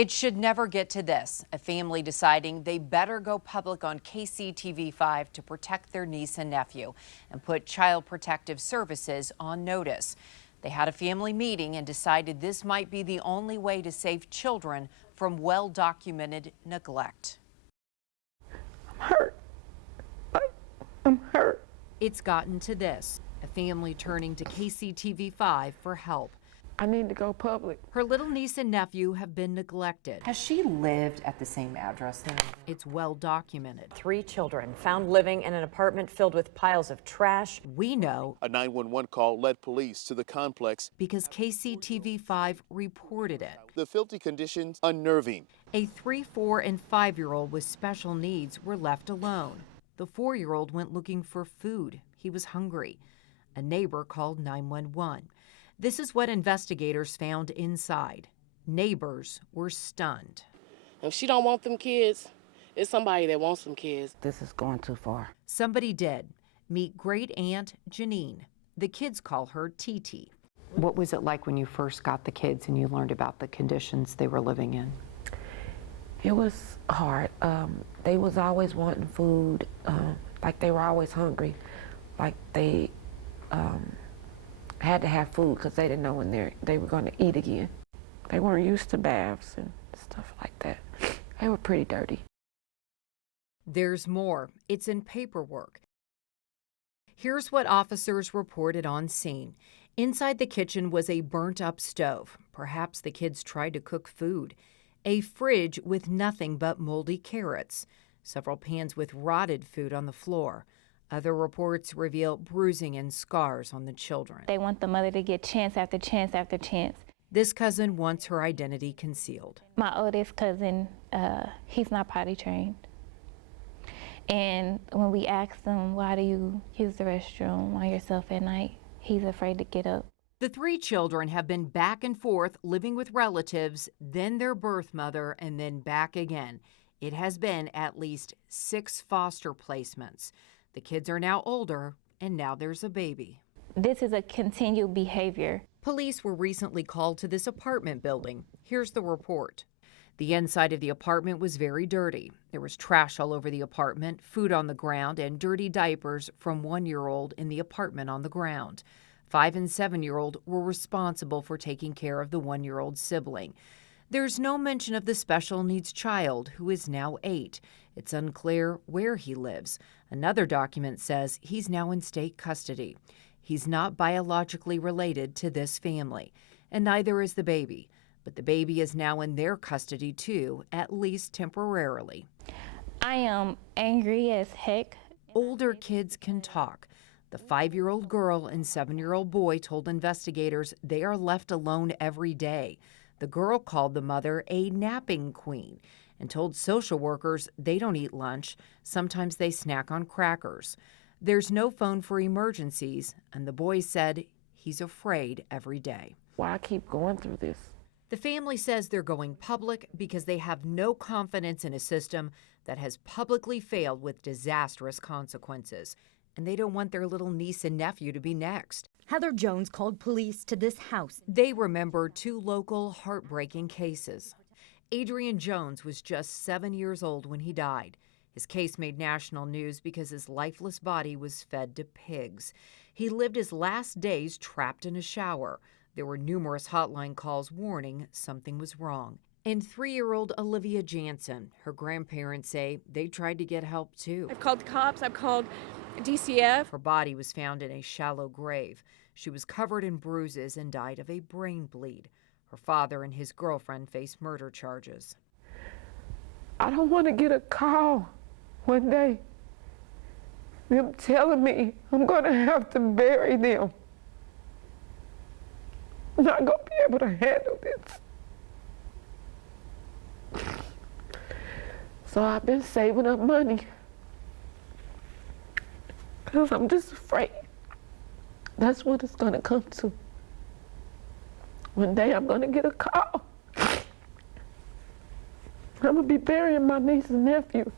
It should never get to this, a family deciding they better go public on KCTV5 to protect their niece and nephew and put Child Protective Services on notice. They had a family meeting and decided this might be the only way to save children from well-documented neglect. I'm hurt. I'm hurt. It's gotten to this, a family turning to KCTV5 for help. I need to go public. Her little niece and nephew have been neglected. Has she lived at the same address? It's well documented. 3 children found living in an apartment filled with piles of trash. We know a 911 call led police to the complex because KCTV5 reported it. The filthy conditions unnerving. A 3-, 4-, and 5-year-old with special needs were left alone. The 4-year-old went looking for food. He was hungry. A neighbor called 911. This is what investigators found inside. Neighbors were stunned. If she don't want them kids, it's somebody that wants them kids. This is going too far. Somebody did. Meet great aunt Janine. The kids call her TT. What was it like when you first got the kids and you learned about the conditions they were living in? It was hard. They was always wanting food, like they were always hungry, like they had to have food because they didn't know when they were going to eat again. They weren't used to baths and stuff like that. They were pretty dirty. There's more. It's in paperwork. Here's what officers reported on scene. Inside the kitchen was a burnt-up stove. Perhaps the kids tried to cook food. A fridge with nothing but moldy carrots. Several pans with rotted food on the floor. Other reports reveal bruising and scars on the children. They want the mother to get chance after chance after chance. This cousin wants her identity concealed. My oldest cousin, he's not potty trained. And when we asked him, why do you use the restroom on yourself at night, he's afraid to get up. The 3 children have been back and forth living with relatives, then their birth mother, and then back again. It has been at least 6 foster placements. The kids are now older, and now there's a baby. This is a continued behavior. Police were recently called to this apartment building. Here's the report. The inside of the apartment was very dirty. There was trash all over the apartment, food on the ground, and dirty diapers from 1-year-old in the apartment on the ground. 5- and 7-year-old were responsible for taking care of the 1-year-old sibling. There's no mention of the special needs child, who is now 8. It's unclear where he lives. Another document says he's now in state custody. He's not biologically related to this family, and neither is the baby. But the baby is now in their custody too, at least temporarily. I am angry as heck. Older kids can talk. The 5-year-old girl and 7-year-old boy told investigators they are left alone every day. The girl called the mother a napping queen and told social workers they don't eat lunch. Sometimes they snack on crackers. There's no phone for emergencies, and the boy said he's afraid every day. Why I keep going through this? The family says they're going public because they have no confidence in a system that has publicly failed with disastrous consequences. And they don't want their little niece and nephew to be next. Heather Jones called police to this house. They remember 2 local heartbreaking cases. Adrian Jones was just 7 years old when he died. His case made national news because his lifeless body was fed to pigs. He lived his last days trapped in a shower. There were numerous hotline calls warning something was wrong. And 3-year-old Olivia Jansen, her grandparents say they tried to get help too. I've called the cops, I've called DCF. Her body was found in a shallow grave. She was covered in bruises and died of a brain bleed. Her father and his girlfriend face murder charges. I don't want to get a call one day, them telling me I'm going to have to bury them. I'm not going to be able to handle this. So I've been saving up money because I'm just afraid that's what it's going to come to. One day I'm going to get a call. I'm going to be burying my niece and nephew.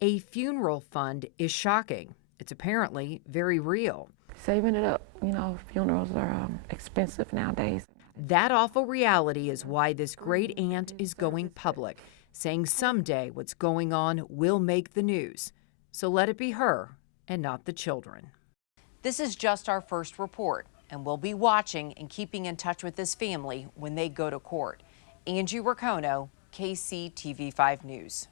A funeral fund is shocking. It's apparently very real. Saving it up, you know, funerals are expensive nowadays. That awful reality is why this great aunt is going public, saying someday what's going on will make the news. So let it be her and not the children. This is just our first report, and we'll be watching and keeping in touch with this family when they go to court. Angie Racono, KCTV5 News.